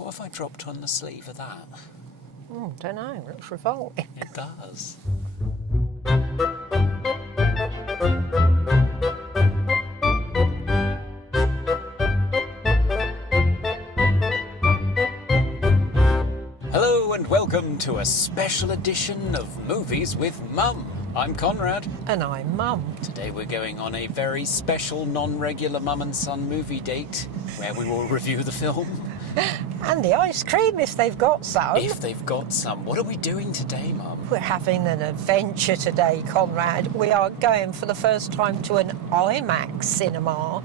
What have I dropped on the sleeve of that? Don't know. It looks revolting. It does. Hello and welcome to a special edition of Movies with Mum. I'm Conrad. And I'm Mum. Today we're going on a very special non-regular mum and son movie date where we will review the film. And the ice cream, if they've got some. If they've got some. What are we doing today, Mum? We're having an adventure today, Conrad. We are going for the first time to an IMAX cinema.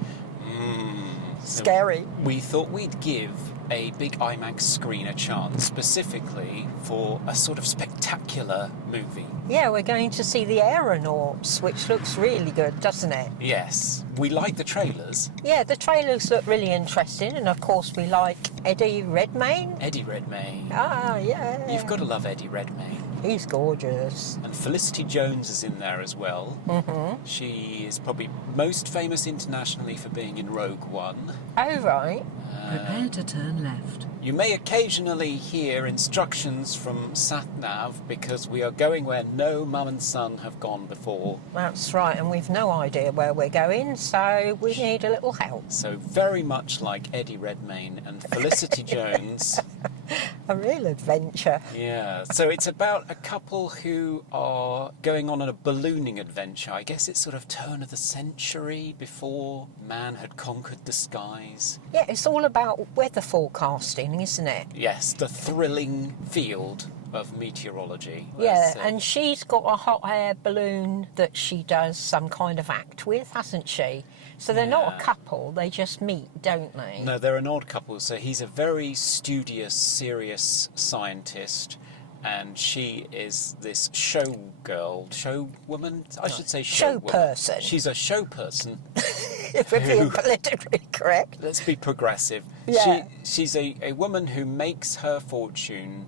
Scary. So we thought we'd give a big IMAX screen a chance, specifically for a sort of spectacular movie. Yeah, we're going to see the Aeronauts, which looks really good, doesn't it? Yes, we like the trailers. Yeah, the trailers look really interesting, and of course we like Eddie Redmayne. Eddie Redmayne. Ah, yeah. You've got to love Eddie Redmayne. He's gorgeous. And Felicity Jones is in there as well. Mm-hmm. She is probably most famous internationally for being in Rogue One. Oh, right. Prepare to turn left. You may occasionally hear instructions from SatNav because we are going where no mum and son have gone before. That's right, and we've no idea where we're going, so we need a little help. So very much like Eddie Redmayne and Felicity Jones. A real adventure. Yeah, so it's about a couple who are going on a ballooning adventure. I guess it's sort of turn of the century, before man had conquered the skies. Yeah, it's all about weather forecasting, isn't it? Yes, the thrilling field of meteorology. Yeah, and she's got a hot air balloon that she does some kind of act with, hasn't she? So they're not a couple, they just meet, don't they? No, they're an odd couple. So he's a very studious, serious scientist, and she is this showwoman? I should say Show person. She's a show person. If we're being politically correct. Let's be progressive. Yeah. She's a woman who makes her fortune,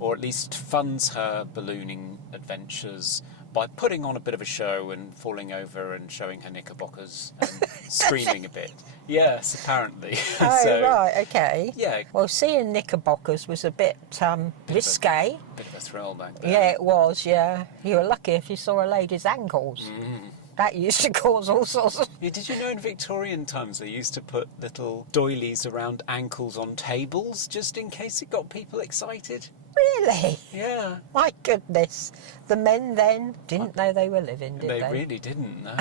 or at least funds her ballooning adventures, by putting on a bit of a show and falling over and showing her knickerbockers and screaming a bit. Yes, apparently. Oh, right, okay. Yeah. Well, seeing knickerbockers was a bit risque. Bit of a thrill back then. Yeah, it was, yeah. You were lucky if you saw a lady's ankles. That used to cause all sorts of... Yeah, did you know in Victorian times they used to put little doilies around ankles on tables just in case it got people excited? Really? Yeah. My goodness. The men then didn't know they were living, did they? They really didn't know.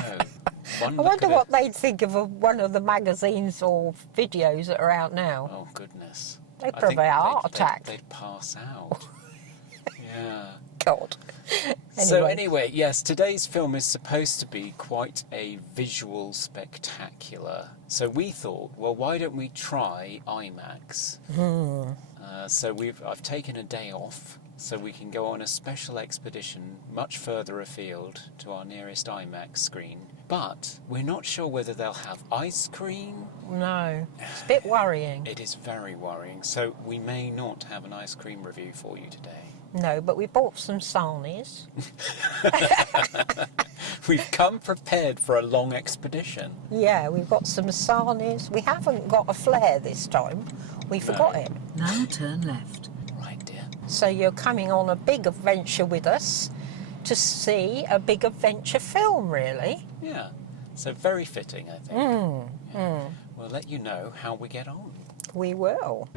I wonder what they'd think of one of the magazines or videos that are out now. Oh, goodness. They'd probably have a heart attack. They'd pass out. Yeah. God. So anyway, yes, today's film is supposed to be quite a visual spectacular. So we thought, well, why don't we try IMAX? So I've taken a day off so we can go on a special expedition much further afield to our nearest IMAX screen. But we're not sure whether they'll have ice cream. No, it's a bit worrying. It is very worrying. So we may not have an ice cream review for you today. No, but we bought some sarnies. We've come prepared for a long expedition. Yeah, we've got some sarnies. We haven't got a flare this time. We forgot it. Now turn left. Right, dear. So you're coming on a big adventure with us to see a big adventure film, really. Yeah, so very fitting, I think. We'll let you know how we get on. We will.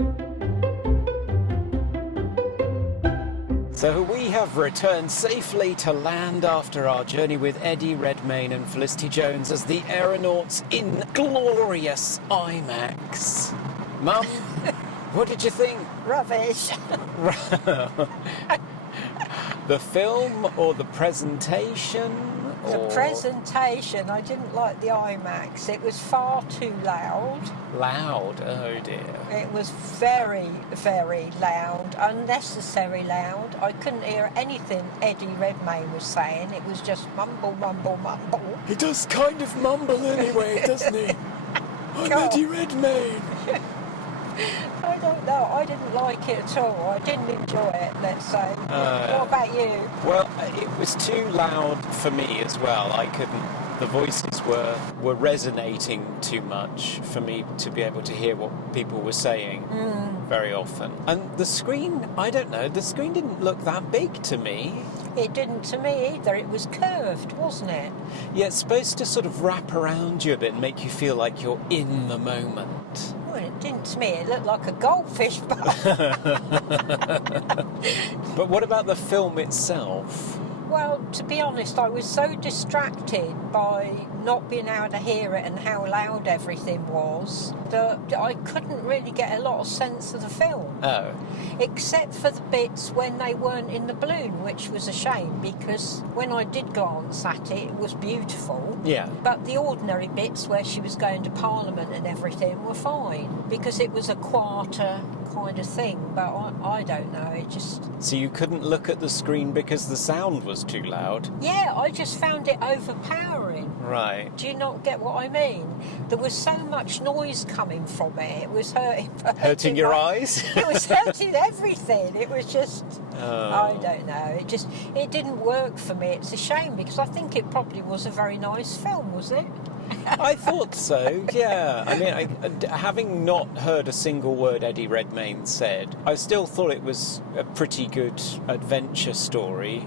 So we have returned safely to land after our journey with Eddie Redmayne and Felicity Jones as the Aeronauts in glorious IMAX. Mum, what did you think? Rubbish. The film or the presentation? The presentation, I didn't like the IMAX. It was far too loud. Loud? Oh dear. It was very, very loud, unnecessary loud. I couldn't hear anything Eddie Redmayne was saying. It was just mumble, mumble, mumble. He does kind of mumble anyway, doesn't he? I'm God. Eddie Redmayne. I don't know. I didn't like it at all. I didn't enjoy it, let's say. What about you? Well, it was too loud for me as well. I couldn't the voices were resonating too much for me to be able to hear what people were saying very often. And the screen, I don't know, the screen didn't look that big to me. It didn't to me either. It was curved, wasn't it? Yeah, it's supposed to sort of wrap around you a bit and make you feel like you're in the moment. Well, it didn't to me. It looked like a goldfish bowl. But what about the film itself? Well, to be honest, I was so distracted by not being able to hear it and how loud everything was that I couldn't really get a lot of sense of the film. Oh. Except for the bits when they weren't in the balloon, which was a shame because when I did glance at it, it was beautiful. Yeah. But the ordinary bits where she was going to Parliament and everything were fine because it was a quieter kind of thing. But I don't know, it just... So you couldn't look at the screen because the sound was too loud? Yeah, I just found it overpowering. Right. Do you not get what I mean? There was so much noise coming from it. It was Hurting your eyes? It was hurting everything. It was just... Oh. I don't know. It didn't work for me. It's a shame because I think it probably was a very nice film, was it? I thought so, yeah. I mean, having not heard a single word Eddie Redmayne said, I still thought it was a pretty good adventure story.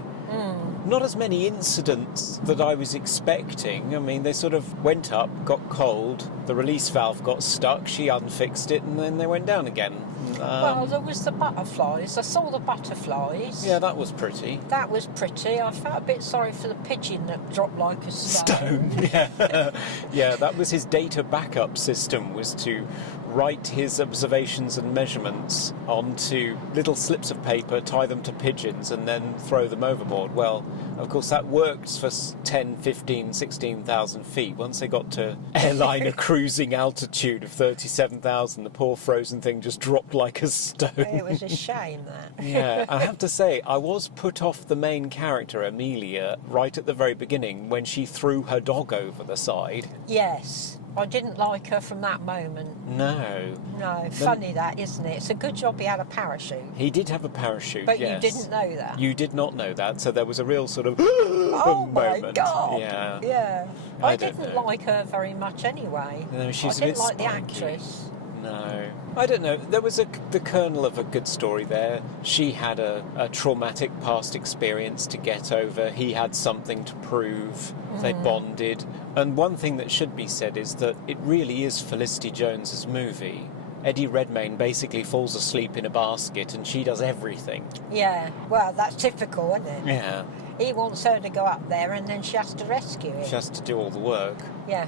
Not as many incidents that I was expecting. I mean, they sort of went up, got cold, the release valve got stuck, she unfixed it, and then they went down again. Well, there was the butterflies. I saw the butterflies. Yeah, that was pretty. That was pretty. I felt a bit sorry for the pigeon that dropped like a stone. Yeah. Yeah, that was his data backup system, was to write his observations and measurements onto little slips of paper, tie them to pigeons, and then throw them overboard. Well, of course, that worked for 10, 15, 16,000 feet. Once they got to airliner cruising altitude of 37,000, the poor frozen thing just dropped like a stone. It was a shame, that. Yeah, I have to say, I was put off the main character, Amelia, right at the very beginning when she threw her dog over the side. Yes. I didn't like her from that moment. No. No, funny that, isn't it? It's a good job he had a parachute. He did have a parachute, But yes. you didn't know that. You did not know that, so there was a real sort of Oh moment. my God! Yeah. Yeah. I I don't didn't know. like her very much anyway. No, she's I a didn't bit like the spiky. actress. No. I don't know. There was the kernel of a good story there. She had a traumatic past experience to get over. He had something to prove. They bonded. And one thing that should be said is that it really is Felicity Jones's movie. Eddie Redmayne basically falls asleep in a basket and she does everything. Yeah, well, that's typical, isn't it? Yeah. He wants her to go up there and then she has to rescue him. She has to do all the work Yeah.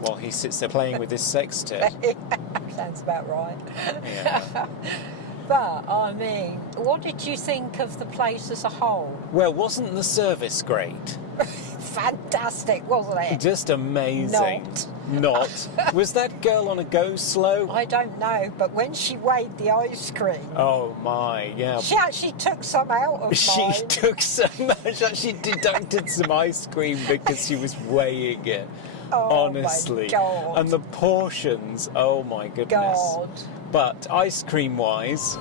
while he sits there playing with his sextet. Sounds about right. Yeah. But, I mean, what did you think of the place as a whole? Well, wasn't the service great? Fantastic, wasn't it? Just amazing. Not. Was that girl on a go slow? I don't know, but when she weighed the ice cream, Oh my, yeah. she actually took some out of She mine. took so much that she deducted some ice cream because she was weighing it. Oh, Honestly. my God. And the portions, oh my goodness. God. But ice cream wise,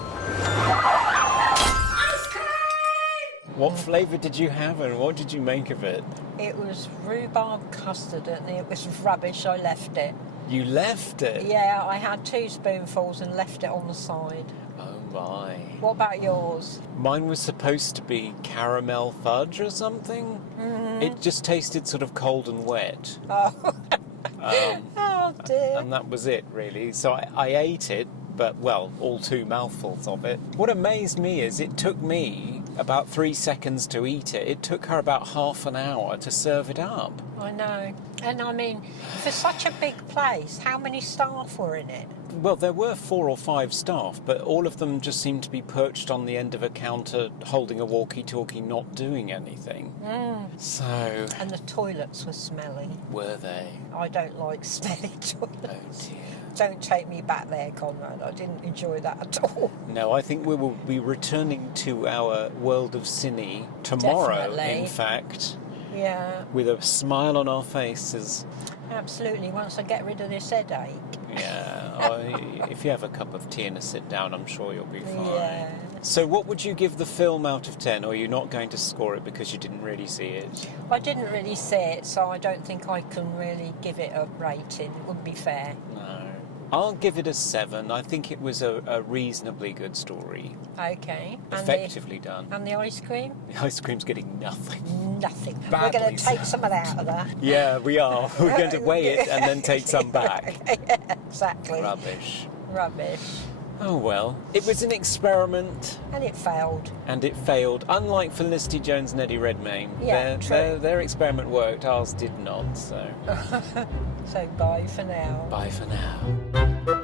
what flavour did you have and what did you make of it? It was rhubarb custard and it was rubbish. I left it. You left it? Yeah, I had 2 spoonfuls and left it on the side. Oh my. What about yours? Mine was supposed to be caramel fudge or something. It just tasted sort of cold and wet. Oh, oh dear. And that was it, really. So I ate it, but, well, all 2 mouthfuls of it. What amazed me is it took me about 3 seconds to eat it. It took her about half an hour to serve it up. I know. And I mean, for such a big place, how many staff were in it? Well, there were 4 or 5 staff, but all of them just seemed to be perched on the end of a counter, holding a walkie-talkie, not doing anything. So, And the toilets were smelly. were they? I don't like smelly Oh toilets. dear. Don't take me back there, Conrad. I didn't enjoy that at all. No, I think we will be returning to our world of cine tomorrow, Definitely. in fact, Yeah, with a smile on our faces. absolutely. Once I get rid of this headache. Yeah, if you have a cup of tea and a sit down, I'm sure you'll be fine. Yeah. So what would you give the film out of 10, or are you not going to score it because you didn't really see it? I didn't really see it, so I don't think I can really give it a rating. It wouldn't be fair. No. I'll give it a 7. I think it was a reasonably good story. Okay. Effectively done. And the ice cream? The ice cream's getting nothing. Nothing. We're Badly going to take so. some of that out of that. Yeah, we are. We're going to weigh it and then take some back. Exactly. Rubbish. Rubbish. Oh well. It was an experiment. And it failed. And it failed. Unlike Felicity Jones and Eddie Redmayne. Yeah, true. Their experiment worked, ours did not, so... So bye for now. Bye for now.